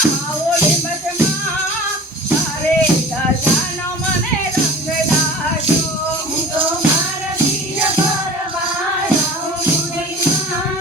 આવો લીંબચમાં તારે ગજાનો મને રંગ લાગ્યો હું તો મારા બીજ ભરવા આવું મુરલીમાં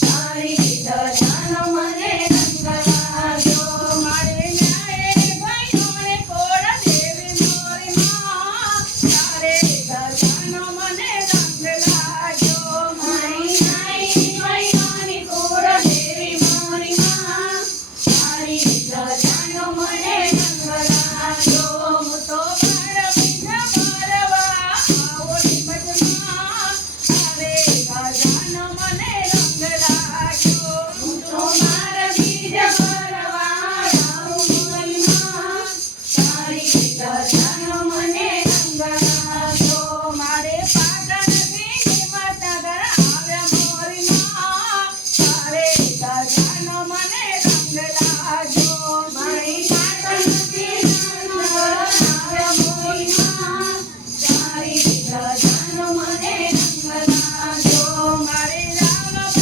તારી ગજાનો મને રંગ લાગ્યો મારે ન્યાય ભાઈઓને કોળ દેવી મોરીમાં તારે ગજાનો મને રંગ લાગ્યો મારી ન્યાય ભાઈઓને કોળ દેવી મોરીમાં તારી ગજાનો મને રંગ લાગ્યો હું તો મારા બીજ ભરવા આવો લીંબચમાં તારે ગજાનો મને રંગ લાગ્યો હું તો મારા બીજ ભરવા આવું મુરલીમાં તારી ગજાનો મને રંગ લાગ્યો મારે પાટણથી હિંમતનગર આવ્યા મોરીમાં તારે ગજાનો મને રંગ લાગ્યો મારી પાટણથી હિંમતનગર આવ્યા મોરીમાં તારી ગજાનો મને રંગ લાગ્યો મારે રામબાગ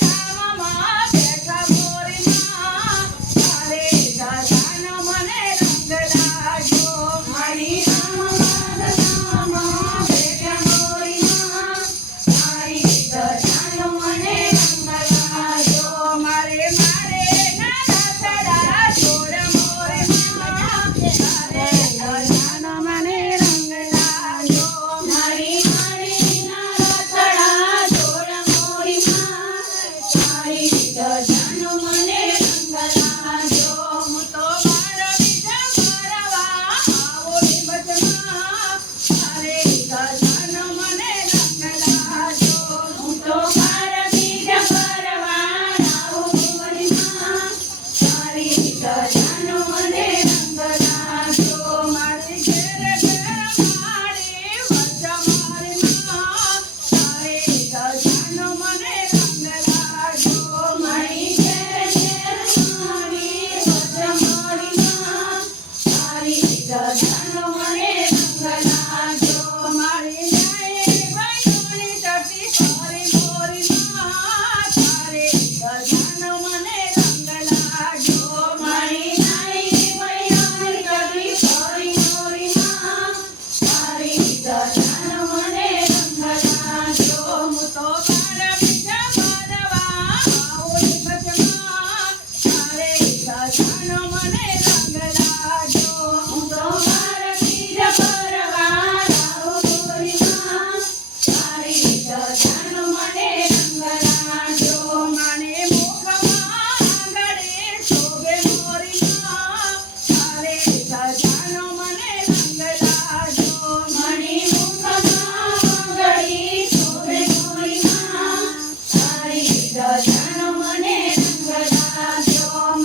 ધામમાં બેઠા મોરીમાં તારે ગજાનો મને રંગ લાગ્યો મારી રામબાગ ધામમાં બેઠા મોરીમાં તારી ગજાનો મને રંગ લાગ્યો મારે નાના છોડ મોરીમાં તારે ગજાનો મને રંગ લાગ્યો મારી નાના છોડ મોરીમાં તારી ગજાનો મને રંગ લાગ્યો હું તો મારા બીજ ભરવા આવો લીંબચમાં તારે ગજાનો મને રંગ લાગ્યો હું તો મારા બીજ ભરવા આવું મુરલીમાં તારી ગજાનો મને રંગ લાગ્યો મારી ઘેર મારી વચમારીમાં તારે ગજાનો મને રંગ લાગ્યો મારી ઘેર મારી વચમારીમાં તારી ગજાનો મને રંગ લાગ્યો મારી ન્યાય ભાઈઓની ટટી કરી મોરીમાં તારે ગજાનો મને રંગ લાગ્યો મારી ન્યાય ભાઈઓની ટટી કરી મોરીમાં તારી ગજાનો મને રંગ લાગ્યો હું તો મારા બીજ ભરવા આવું લીંબચમાં તારે ગજાનો મને રંગ લાગ્યો હું તો મારા બીજ ભરવા આવું મુરલીમાં તારી ગજાનો મને રંગ લાગ્યો માને મુખમાં આંગળે શોભે મોરીમાં તારે ગજાનો મને રંગ લાગ્યો મારી મુખમાં આંગળે શોભે મોરીમાં તારી ગજાનો મને રંગ લાગ્યો મને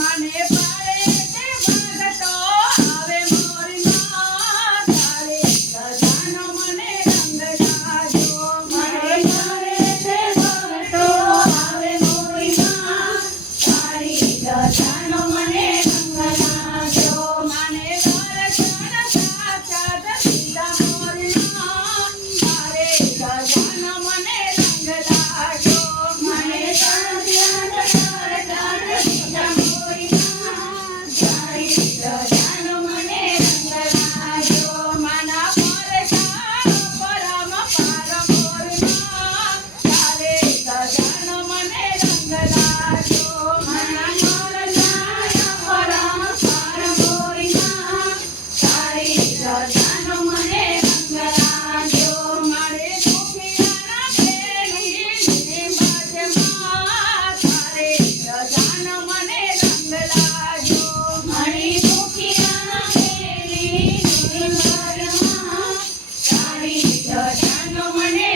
પાળે તે ભગતો આવે મોરીમાં તારે ગજાનો મને રંગ લાગ્યો મને પાળે તે ભગતો આવે મોરીમાં તારી ગજાનો મને રંગ લાગ્યો મને દર્શન સાક્ષાત દીધા મોરીમાં તારે ગજાનો મને રંગ લાગ્યો મને દર્શન સાક્ષાત દીધા મોરીમાં તારી ગજાનો મને રંગ લાગ્યો માના પરસાર પરમ પાર મોરીમાં તારે ગજાનો મને રંગ લાગ્યો માના પરસાર પરમ પાર મોરીમાં તારી ગજાનો મને રંગ લાગ્યો મારે દુખિયાના બેની લીંબચમાં તારે ગજાનો મને રંગ લાગ્યો મારી દુખિયાના બેની લીંબચમાં તારી ગજાનો મને